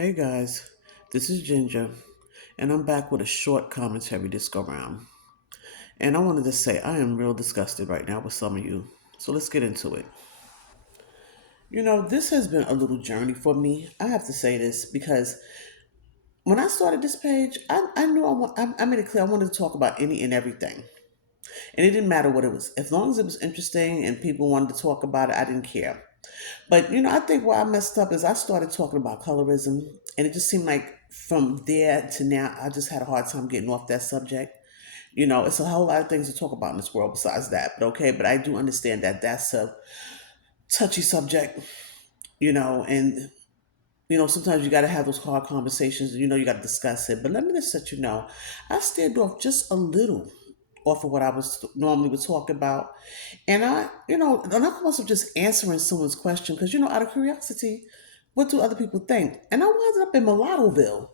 Hey guys, this is Ginger, and I'm back with a short commentary this go round. And I wanted to say I am real disgusted right now with some of you. So let's get into it. This has been a little journey for me. I have to say this because when I started this page, I knew I made it clear I wanted to talk about any and everything. And it didn't matter what it was. As long as it was interesting and people wanted to talk about it, I didn't care. But I think where I messed up is I started talking about colorism, and it just seemed like from there to now, I just had a hard time getting off that subject. It's a whole lot of things to talk about in this world besides that. But okay, but I do understand that that's a touchy subject. And sometimes you got to have those hard conversations. You got to discuss it. But let me just let you know, I steered off just a little off of what I was normally would talk about. And and I must have just answering someone's question because, out of curiosity, what do other people think? And I wound up in Mulattoville.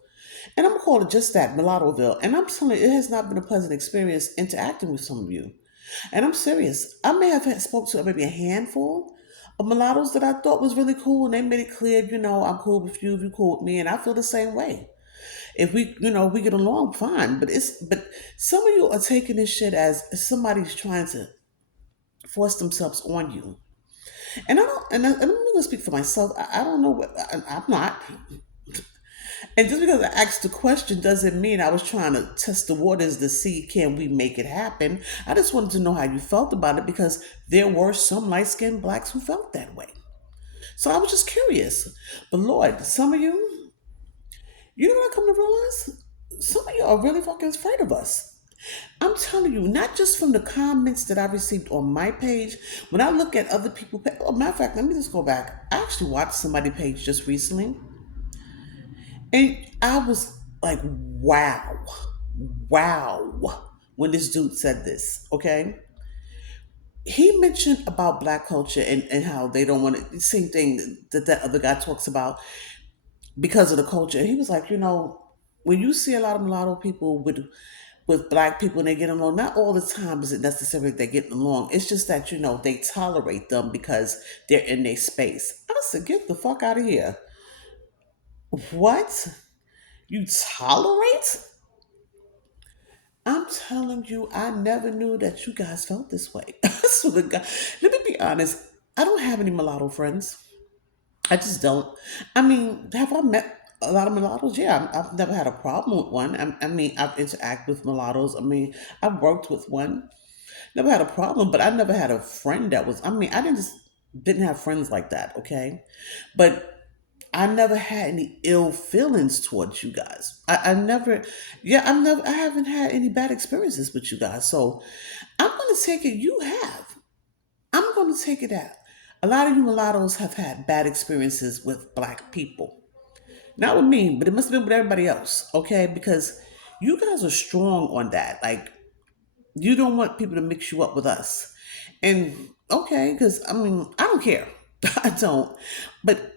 And I'm going to call it just that, Mulattoville. And I'm telling you, it has not been a pleasant experience interacting with some of you. And I'm serious. I may have spoke to maybe a handful of mulattoes that I thought was really cool. And they made it clear, I'm cool with you if you cool with me. And I feel the same way. If we get along, fine. But some of you are taking this shit as somebody's trying to force themselves on you. And I don't, and I'm going to speak for myself. I don't know what I'm not. And just because I asked the question doesn't mean I was trying to test the waters to see can we make it happen. I just wanted to know how you felt about it because there were some light skinned blacks who felt that way. So I was just curious. But Lord, some of you, what I come to realize? Some of you are really fucking afraid of us. I'm telling you, not just from the comments that I received on my page. When I look at other people's page, oh, matter of fact, let me just go back. I actually watched somebody's page just recently, and I was like, wow, wow, when this dude said this, okay? He mentioned about black culture and how they don't want to, same thing that other guy talks about because of the culture. And he was like, when you see a lot of mulatto people with black people and they get along, not all the time is it necessarily they're getting along. It's just that, they tolerate them because they're in their space. I said, get the fuck out of here. What? You tolerate? I'm telling you, I never knew that you guys felt this way. So the guy, let me be honest. I don't have any mulatto friends. I just don't. I mean, have I met a lot of mulattoes? Yeah, I've never had a problem with one. I mean, I've interacted with mulattoes. I mean, I've worked with one. Never had a problem, but I never had a friend that was. I mean, I didn't have friends like that. Okay, but I never had any ill feelings towards you guys. I never, yeah, I haven't had any bad experiences with you guys. So I'm going to take it you have. I'm going to take it that a lot of you mulattoes have had bad experiences with black people. Not with me, but it must have been with everybody else, okay? Because you guys are strong on that. Like, you don't want people to mix you up with us. And okay, because I mean, I don't care. I don't. But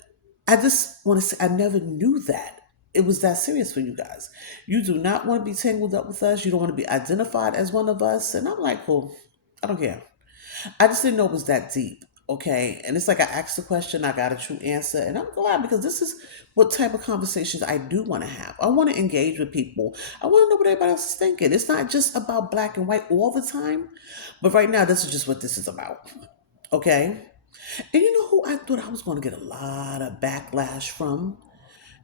I just want to say, I never knew that. It was that serious for you guys. You do not want to be tangled up with us. You don't want to be identified as one of us. And I'm like, well, I don't care. I just didn't know it was that deep. Okay. And it's like I asked the question, I got a true answer. And I'm glad because this is what type of conversations I do want to have. I want to engage with people. I want to know what everybody else is thinking. It's not just about black and white all the time. But right now, this is just what this is about. Okay. And you know who I thought I was going to get a lot of backlash from?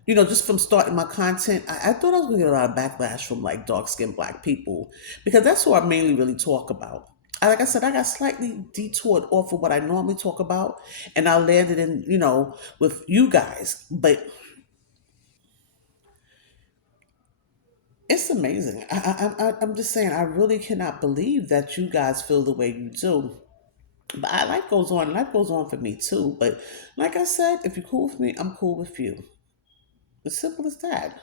Just from starting my content, I thought I was going to get a lot of backlash from like dark skinned black people because that's who I mainly really talk about. Like I said, I got slightly detoured off of what I normally talk about, and I landed in, with you guys. But it's amazing. I'm just saying, I really cannot believe that you guys feel the way you do. But life goes on. Life goes on for me too. But like I said, if you're cool with me, I'm cool with you. As simple as that.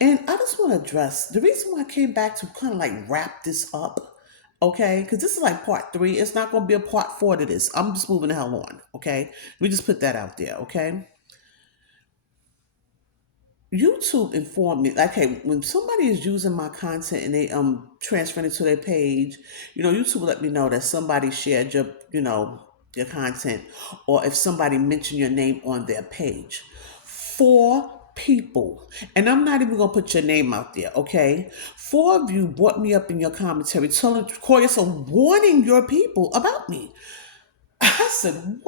And I just want to address the reason why I came back to kind of like wrap this up, okay? Because this is like part 3. It's not going to be a part 4 to this. I'm just moving the hell on, okay? We just put that out there, okay? YouTube informed me, like, hey, when somebody is using my content and they transferring it to their page, YouTube will let me know that somebody shared your content, or if somebody mentioned your name on their page. 4 people, and I'm not even gonna put your name out there, okay? Four of you brought me up in your commentary, telling call yourself warning your people about me. I said,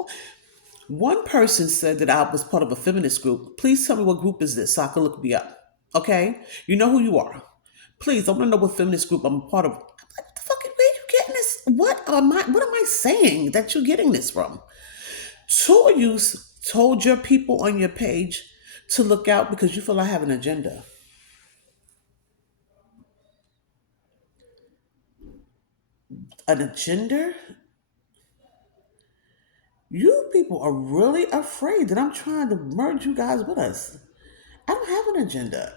one person said that I was part of a feminist group. Please tell me what group is this so I can look me up. Okay? You know who you are. Please, I want to know what feminist group I'm a part of. I'm like, what the fuck, where are you getting this? What am I saying that you're getting this from? Two of you told your people on your page to look out because you feel I have an agenda. An agenda? You people are really afraid that I'm trying to merge you guys with us. I don't have an agenda.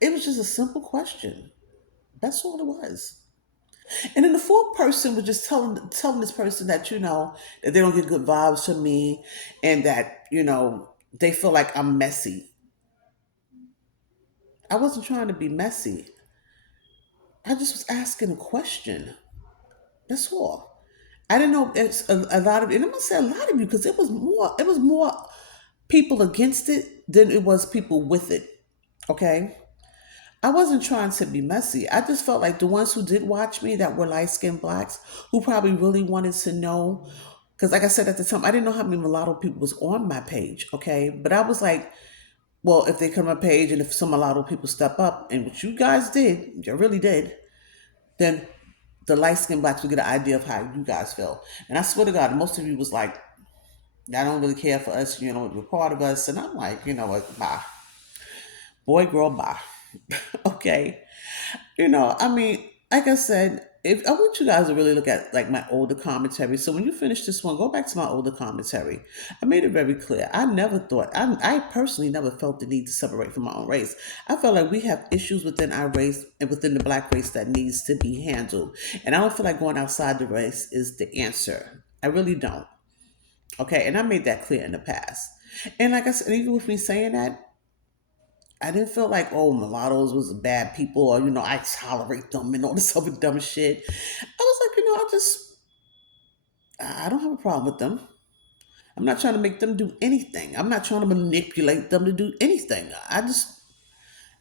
It was just a simple question. That's all it was. And then the fourth person was just telling this person that that they don't get good vibes from me, and that they feel like I'm messy. I wasn't trying to be messy. I just was asking a question. That's all. I didn't know it's a lot of, and I'm gonna say a lot of you because it was more people against it than it was people with it. Okay. I wasn't trying to be messy. I just felt like the ones who did watch me that were light skinned blacks who probably really wanted to know. Because, like I said at the time, I didn't know how many mulatto people was on my page, okay? But I was like, well, if they come on my page and if some mulatto people step up, and what you guys did, you really did, then the light skinned blacks would get an idea of how you guys feel. And I swear to God, most of you was like, I don't really care for us, you're part of us. And I'm like, you know what, bye. Boy, girl, bye. Okay. I mean, like I said, if I want you guys to really look at like my older commentary. So when you finish this one, go back to my older commentary. I made it very clear. I never thought, I personally never felt the need to separate from my own race. I felt like we have issues within our race and within the black race that needs to be handled. And I don't feel like going outside the race is the answer. I really don't. Okay. And I made that clear in the past. And like I said, even with me saying that, I didn't feel like, oh, mulattoes was bad people or, I tolerate them and all this other dumb shit. I was like, I don't have a problem with them. I'm not trying to make them do anything. I'm not trying to manipulate them to do anything. I just,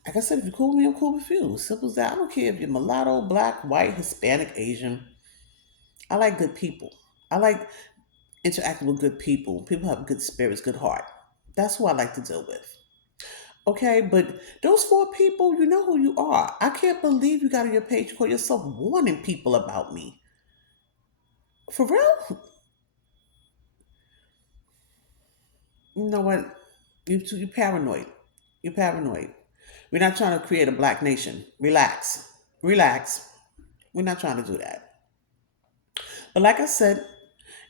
like I said, if you're cool with me, I'm cool with you. Simple as that. I don't care if you're mulatto, black, white, Hispanic, Asian. I like good people. I like interacting with good people. People have good spirits, good heart. That's who I like to deal with. Okay, but those four people, you know who you are. I can't believe you got on your page, you call yourself warning people about me. For real? You know what? You paranoid. You're paranoid. We're not trying to create a black nation. Relax. Relax. We're not trying to do that. But like I said,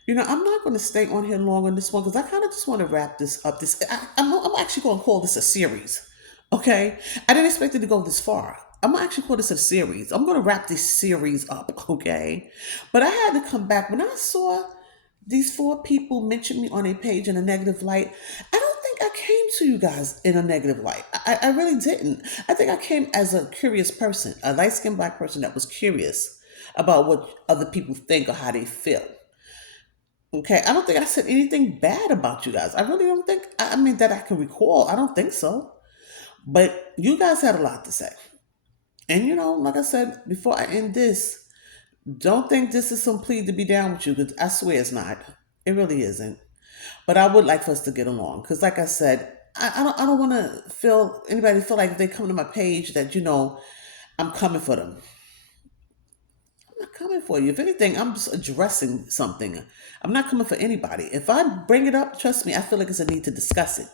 I'm not going to stay on here long on this one because I kind of just want to wrap this up. I'm actually going to call this a series. Okay, I didn't expect it to go this far. I'm gonna actually call this a series. I'm going to wrap this series up. Okay, but I had to come back when I saw these four people mention me on a page in a negative light. I don't think I came to you guys in a negative light. I really didn't. I think I came as a curious person, a light skinned black person that was curious about what other people think or how they feel. Okay, I don't think I said anything bad about you guys. I really don't think. I mean, that I can recall. I don't think so. But you guys had a lot to say. And like I said before I end this, don't think this is some plea to be down with you because I swear it's not. It really isn't. But I would like for us to get along because, like I said, I don't want to feel anybody feel like if they come to my page that I'm coming for them. I'm not coming for you. If anything, I'm just addressing something. I'm not coming for anybody. If I bring it up, trust me, I feel like it's a need to discuss it.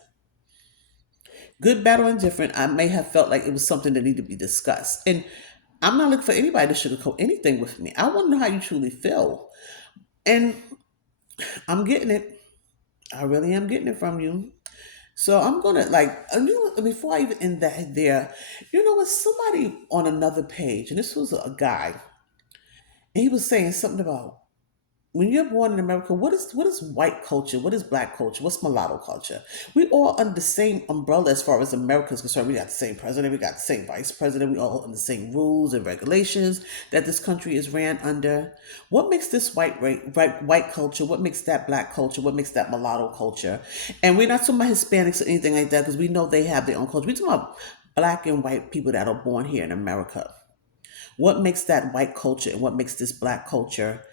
Good, bad, or indifferent, I may have felt like it was something that needed to be discussed. And I'm not looking for anybody to sugarcoat anything with me. I want to know how you truly feel. And I'm getting it. I really am getting it from you. So I'm gonna before I even end that there, was somebody on another page, and this was a guy, and he was saying something about when you're born in America, what is white culture? What is black culture? What's mulatto culture? We all under the same umbrella as far as America is concerned. We got the same president, we got the same vice president, we all under the same rules and regulations that this country is ran under. What makes this white culture? What makes that black culture? What makes that mulatto culture? And we're not talking about Hispanics or anything like that because we know they have their own culture. We're talking about black and white people that are born here in America. What makes that white culture and what makes this black culture?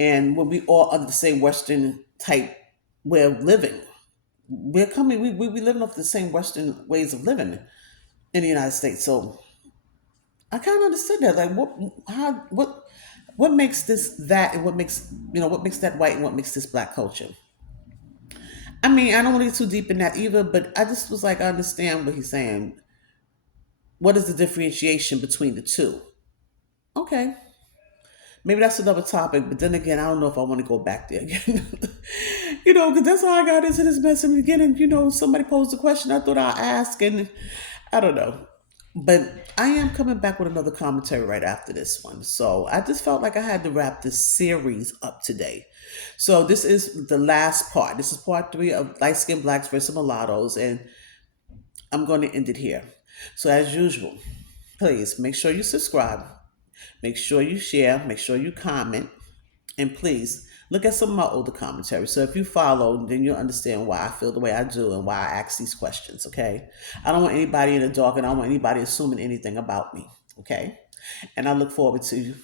And when we all under the same Western type way of living, we living off the same Western ways of living in the United States. So I kind of understood that. Like, what makes this that, and what makes that white and what makes this black culture? I mean, I don't want to get too deep in that either, but I just was like, I understand what he's saying. What is the differentiation between the two? Okay, maybe that's another topic, but then again, I don't know if I want to go back there again. Because that's how I got into this mess in the beginning. Somebody posed a question, I thought I'd ask, and I don't know. But I am coming back with another commentary right after this one. So I just felt like I had to wrap this series up today. So this is the last part. This is part three of Light Skinned Blacks versus Mulattoes, and I'm going to end it here. So, as usual, please make sure you subscribe, make sure you share, make sure you comment, and please look at some of my older commentary. So if you follow, then you'll understand why I feel the way I do and why I ask these questions, okay? I don't want anybody in the dark, and I don't want anybody assuming anything about me, okay? And I look forward to,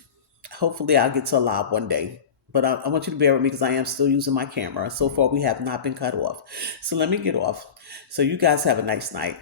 hopefully I'll get to a live one day. But I want you to bear with me because I am still using my camera. So far, we have not been cut off. So let me get off. So you guys have a nice night.